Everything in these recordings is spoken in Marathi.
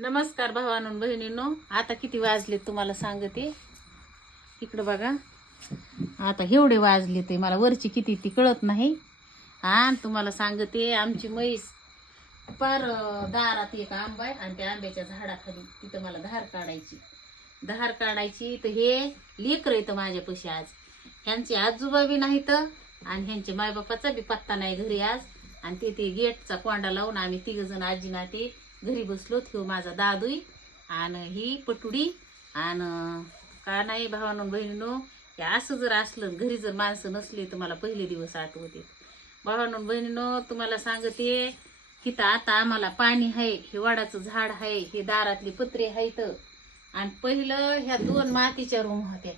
नमस्कार भावांनो बहिणींनो, आता किती वाजले तुम्हाला सांगते. इकडं बघा, आता एवढे वाजले ते मला वरची किती ती कळत नाही. आणि तुम्हाला सांगते, आमची म्हैस पार दारात एक आंबा आहे आणि त्या आंब्याच्या झाडाखाली तिथं मला धार काढायची. तर हे लेकर येतं माझ्यापाशी आज. ह्यांचे आजोबा बी नाहीत आणि ह्यांचे मायबापाचा बी पत्ता नाही घरी आज. आणि ते गेटचा कोंडा लावून आम्ही तिघ जण आजी नाते घरी बसलो. ठेव माझा दादूई आणि ही पटुडी आणि का नाही भावांनो बहिणीनो, हे असं जर असलं घरी जर माणसं नसली तर मला पहिले दिवस आठवते. भावांनो बहिणीनो, तुम्हाला सांगते, हिथं आता आम्हाला पाणी आहे, हे वडाचं झाड आहे, हे दारातले पत्रे आहेत. आणि पहिलं ह्या 2 मातीच्या रूम होत्या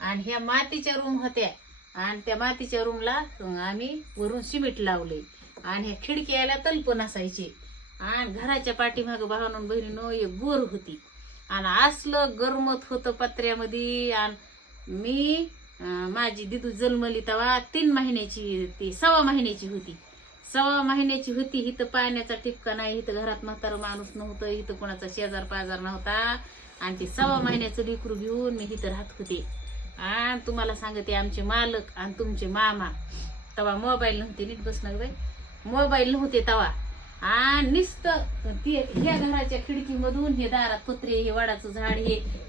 आणि ह्या मातीच्या रूम होत्या आणि त्या मातीच्या रूमला आम्ही वरून सिमेंट लावले आणि ह्या खिडकी यायला तल्प नसायची. आणि घराच्या पाठीमागं भावांनो बहिणीनो एक बोर होती आणि असलं गरमत होतं पत्र्यामध्ये. आणि मी माझी दिदू जन्मली तेव्हा 3 महिन्याची, ती 6 महिन्याची होती. 6 महिन्याची होती. इथं पाण्याचा टिपका नाही, इथं घरात म्हातारं माणूस नव्हतं, इथं कोणाचा शेजार पाजार नव्हता. आणि ते 6 महिन्याचं लेकरू घेऊन मी इथं राहत होते. आणि तुम्हाला सांगते, आमचे मालक आणि तुमचे मामा तेव्हा मोबाईल नव्हते, नीट बसणार बाई, मोबाईल नव्हते तेव्हा. आणि नुसतं ते ह्या घराच्या खिडकीमधून हे दारात पत्रे, हे वडाचं झाड,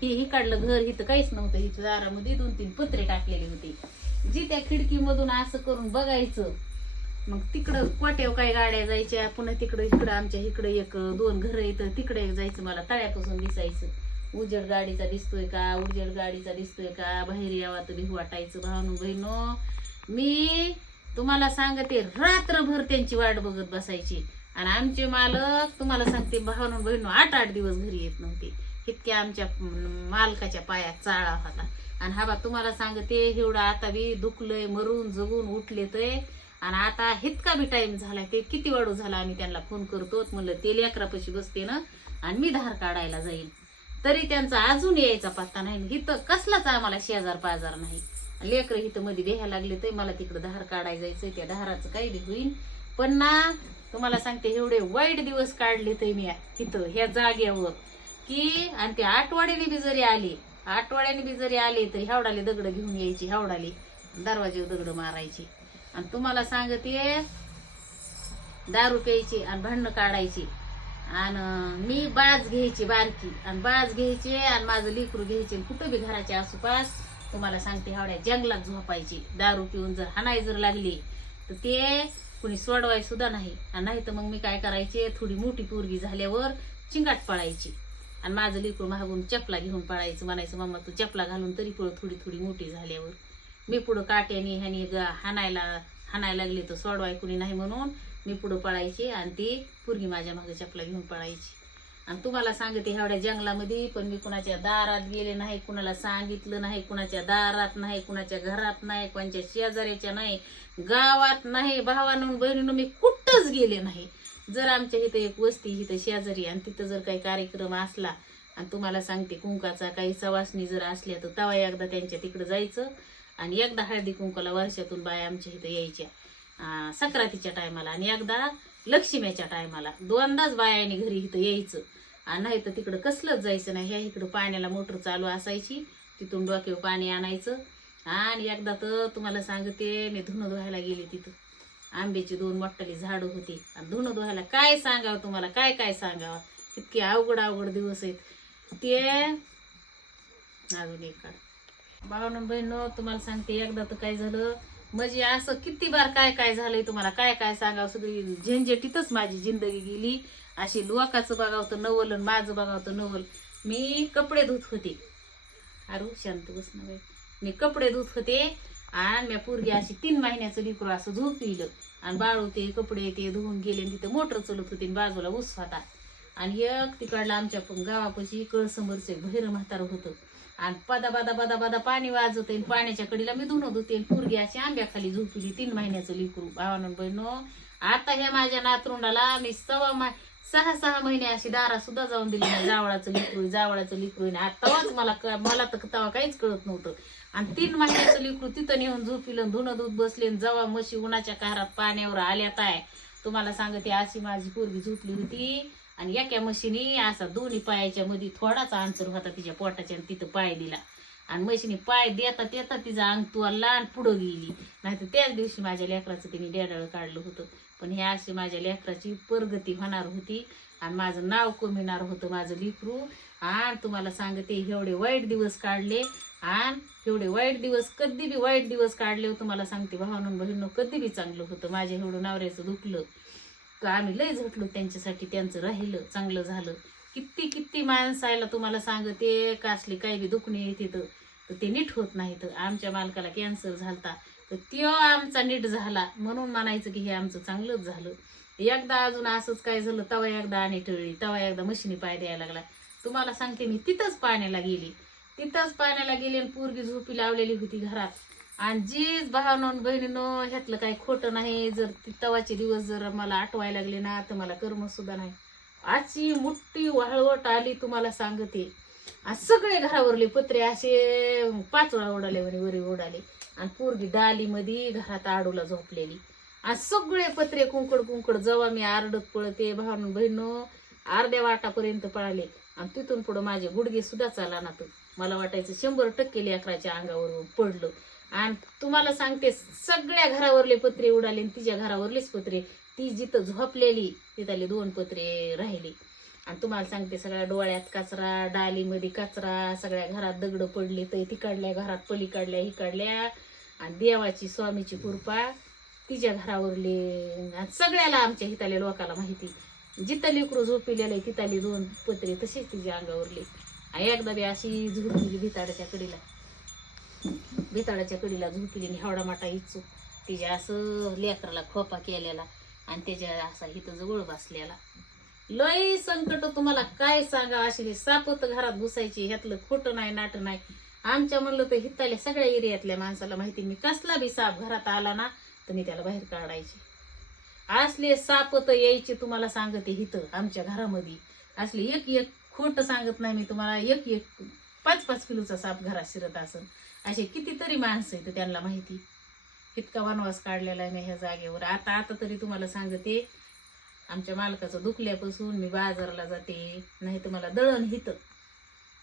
हे काढलं घर, इथं काहीच नव्हतं. इथं दारामध्ये 2-3 पत्रे टाकलेले होते. जी त्या खिडकीमधून असं करून बघायचं. मग तिकडं कोट्यावर काही गाड्या जायच्या, पुन्हा इकडं आमच्या इकडे 1-2 घर येतं, तिकडे जायचं. मला तळ्यापासून दिसायचं उजेड गाडीचा दिसतोय का, उजेड गाडीचा दिसतोय का, बाहेर यावा तर भिव वाटायचं. भावांनो बहिणो, मी तुम्हाला सांगते, रात्रभर त्यांची वाट बघत बसायची. आणि आमचे मालक तुम्हाला सांगते भावांनो बहिणो, 8-8 दिवस घरी येत नव्हते. इतक्या आमच्या मालकाच्या पायात चाळा होता. आणि हा बा तुम्हाला सांगते, एवढं आता बी दुखलंय, मरून जगून उठले ते. आणि आता इतका बी टाइम झालाय, ते किती वाढू झाला आम्ही त्यांना फोन करतो. म्हणलं ते लेकरापाशी बसते ना आणि मी धार काढायला जाईल, तरी त्यांचा अजून यायचा पत्ता नाही. इथं कसलाच आम्हाला शेजार पाजार नाही. लेकर इथं मध्ये बेहायला लागले तर मला तिकडं धार काढायला जायचंय. त्या धाराचं काही बी होईल. पण ना तुम्हाला सांगते, एवढे वाईट दिवस काढले ते मी इथं ह्या जागेवर की. आणि ते आठवड्याने बी जरी आले तर हेवडाले दगड घेऊन यायची, हेवडाले दरवाजेवर दगड मारायची. आणि तुम्हाला सांगते, दारू प्यायची आणि भांडणं काढायची. आणि मी बाज घ्यायची बारकी, आणि बाज घ्यायचे आणि माझं लेकरू घ्यायचे, कुठं बी घराच्या आसपास तुम्हाला सांगते हेवड्या जंगलात झोपायची. दारू पिऊन जर हाणाय जर लागली तर ते कुणी सोडवाय सुद्धा नाही. आणि नाही तर मग मी काय करायचे, थोडी मोठी पोरगी झाल्यावर चिंगाट पळायची आणि माझं लेकरू मागून चपला घेऊन पळायचं. म्हणायचं, मम्मा तू चपला घालून तरी पळ, थोडी मोठी झाल्यावर. मी पुढं काट्याने ह्यानी हाणायला लागले तर सोडवाय कुणी नाही म्हणून मी पुढं पळायची आणि ती पोरगी माझ्या मागे चपला घेऊन पळायची. आणि तुम्हाला सांगते, एवढ्या जंगलामध्ये पण मी कुणाच्या दारात गेले नाही, कुणाला सांगितलं नाही, कुणाच्या दारात नाही, कुणाच्या घरात नाही, कोणाच्या शेजाऱ्याच्या नाही, गावात नाही. भावांनो बहिणींनो, मी कुठंच गेले नाही. जर आमच्या इथं एक वस्ती इथं शेजारी आणि तिथं जर काही कार्यक्रम असला आणि तुम्हाला सांगते कुंकाचा काही सवासणी जर असल्या तर तेव्हा एकदा त्यांच्या तिकडं जायचं. आणि एकदा हळदी कुंकाला वर्षातून बाया आमच्या इथं यायच्या संक्रांतीच्या टायमाला आणि एकदा लक्ष्मीच्या टायमाला. 2दाच बायाने घरी इथं यायचं. आणि नाही तर तिकडं कसलंच जायचं नाही. ह्या इकडं पाण्याला मोटर चालू असायची, तिथून डोक्यावर पाणी आणायचं. आणि एकदा तर तुम्हाला सांगते, मी धुणं धुवायला गेले तिथं. आंब्याची 2 मोठाली झाडं होती आणि धुणं धुवायला काय सांगावं तुम्हाला, काय सांगावं, इतके अवघड दिवस आहेत ते. अजून एक भावांनो बहिणींनो, तुम्हाला सांगते, एकदा तर काय झालं म्हणजे असं किती बार काय झालंय तुम्हाला काय सांगावं. सगळी झंझटीतच माझी जिंदगी गेली. अशी लोकाचं बघावं तर नवल आणि माझं बघावं तर नवल. मी कपडे धुत होते, अरे शांत बस ना बाई. मी कपडे धुत होते आणि मी पोरगी अशी 3 महिन्याचं लेकरू असं झोपविलं आणि बाळू ते कपडे ते धुवून गेले. तिथं मोटर चालत होती, बाजूला ऊस होता. आणि एक तिकडला आमच्या गावापाशी कळसंबरचं भैर म्हातारं होतं आणि बदा पाणी वाजवते. पाण्याच्या कडीला मी धुणं धुते. पोरगी अशी आंब्याखाली झोपली, 3 महिन्याचं लेकरू. भावांनो बहिणो, आता ह्या माझ्या नातरुंडाला मी 6 महिने अशी दारा सुद्धा जाऊन दिली नाही. जावळाचं लेकरू. आताच मला तर तेव्हा काहीच कळत नव्हतं. आणि 3 महिन्याचं लेकरू तिथं नेऊन झोपिलं, धुणं दूध बसले. जेव्हा म्हशी उन्हाच्या कारात पाण्यावर आल्यात आहे तुम्हाला सांगते, अशी माझी पोरगी झोपली होती. आणि एका म्हशीनी असा दोन्ही पायाच्या मध्ये थोडासा अंतर होता तिच्या पोटाच्या, आणि तिथं पाय दिला, आणि म्हशीने पाय देतात येतात तिचं अंग तुला आणि पुढं गेली. नाहीतर त्याच दिवशी माझ्या लेकराचं तिने डेडाळ काढलं होतं. पण हे अशी माझ्या लेकराची प्रगती होणार होती, आणि माझं नाव कमिणार होतं माझं लेकरू. आणि तुम्हाला सांगते एवढे वाईट दिवस काढले, आणि एवढे वाईट दिवस कधी बी वाईट दिवस काढले तुम्हाला सांगते भावानं बहिणीनं, कधी बी चांगलं होतं. माझ्या एवढं नवऱ्याचं दुखलं का आम्ही लय झटलो त्यांच्यासाठी, त्यांचं राहिलं चांगलं झालं. किती किती माणसायला तुम्हाला सांगते कासली काही बी दुखणे येते तर ते नीट होत नाही. तर आमच्या मालकाला कॅन्सर झालता, तर त्यो आमचा नीट झाला म्हणून म्हणायचं की हे आमचं चांगलंच झालं. एकदा अजून असंच काय झालं, तवा एकदा आणि टळली, तवा एकदा मशीनी पाय द्यायला लागला. तुम्हाला सांगते मी तिथंच पाण्याला गेली आणि पोरगी झोपी लावलेली होती घरात. आणि जीच भावानं बहिणीनं ह्यातलं काही खोटं नाही. जर तवाचे दिवस जर मला आठवायला लागले ना तर मला कर्म सुद्धा नाही. आजची मोठी वाळवट आली तुम्हाला सांगते. आज सगळे घरावरले पत्रे असे 5 वेळा उडाले वरी उडाले, आणि पोरगी डालीमध्ये घरात आडूला झोपलेली. आज सगळे पत्रे कुंकड जेव्हा मी आरडत पळते भावानं बहिणीनं अर्ध्या वाटापर्यंत पळाले, आणि तिथून पुढं माझे गुडघे सुद्धा चाला ना. तर मला वाटायचं 100% लेकराच्या अंगावर पडलं. आणि तुम्हाला सांगते सगळ्या घरावरले पत्रे उडाले, आणि तिच्या घरावरलेच पत्रे, ती जिथं झोपलेली तिथले 2 पत्रे राहिले. आणि तुम्हाला सांगते सगळ्या डोळ्यात कचरा, डालीमध्ये कचरा, सगळ्या घरात दगड पडले, तर तिकडल्या घरात पलीकडल्या हिकडल्या. आणि देवाची स्वामीची कृपा तिच्या घरावरले सगळ्याला आमच्या हिताल्या लोकाला माहिती, जिथं लेकरू झोपिलेलं तिथली 2 पत्रे तसेच तिच्या अंगावरले. एकदा बी अशी झोपली भिताडाच्या कडीला झोपली, एवढा मोठा इच्छू तिच्या असं लेकराला खोपा केलेला, आणि त्याच्या असा हिथं जवळ बसलेला. लय संकट तुम्हाला काय सांगा. अशी सापत घरात घुसायची, ह्यातलं खोटं नाही नाटं नाही. आमच्या म्हणलं तर हिताल्या सगळ्या एरियातल्या माणसाला माहिती, मी कसला बी साप घरात आला ना तर मी त्याला बाहेर काढायचे. असले सापत यायचे तुम्हाला सांगते हिथं आमच्या घरामध्ये. असले एक खोटं सांगत नाही मी तुम्हाला, एक 5-5 किलोचा साप घरात शिरत असन. असे कितीतरी माणसं आहेत त्यांना माहिती. इतका वनवास काढलेला आहे मी ह्या जागेवर. आता तरी तुम्हाला सांगते, आमच्या मालकाचं दुखल्यापासून मी बाजारला जाते, नाही तर मला दळण हिथं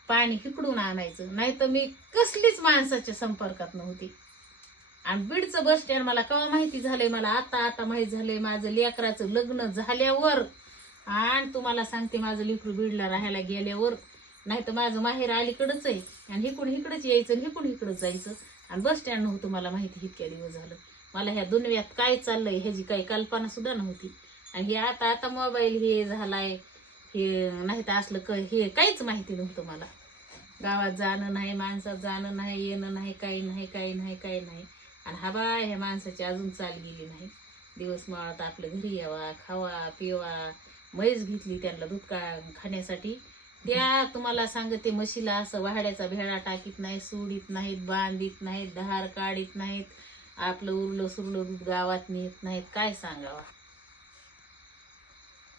पाणी हिकडून आणायचं, नाही तर मी कसलीच माणसाच्या संपर्कात नव्हती. आणि बीडचं बस स्टँड मला केव्हा माहिती झालंय, मला आता माहित झालंय माझं लेकराचं लग्न झाल्यावर. आणि तुम्हाला सांगते माझं लेकरू बीडला राहायला गेल्यावर. नाही तर माझं माहेर अलीकडंच आहे, आणि इकडंच यायचं आणि इकडंच जायचं. आणि बस स्टँड नव्हतं मला माहिती इतक्या दिवस झालं. मला ह्या दुनियात काय चाललंय ह्याची काही कल्पना सुद्धा नव्हती. आणि हे आता मोबाईल हे झालाय, हे नाही तर असलं हे काहीच माहिती नव्हतं मला. गावात जाणं नाही, माणसात जाणं नाही, येणं नाही, काही नाही. आणि हा बाय ह्या माणसाची अजून चाल गेली नाही. दिवस माळत आपलं घरी यावा, खावा पिवा. म्हैस घेतली त्यांना दूध खाण्यासाठी. त्या तुम्हाला सांगते म्हशीला असं वाहड्याचा भेळा टाकीत नाही, सोडीत नाहीत, बांधित नाहीत, धार काढीत नाहीत, आपलं उरलं सुरलं दूध गावात नेत नाहीत. काय सांगावा.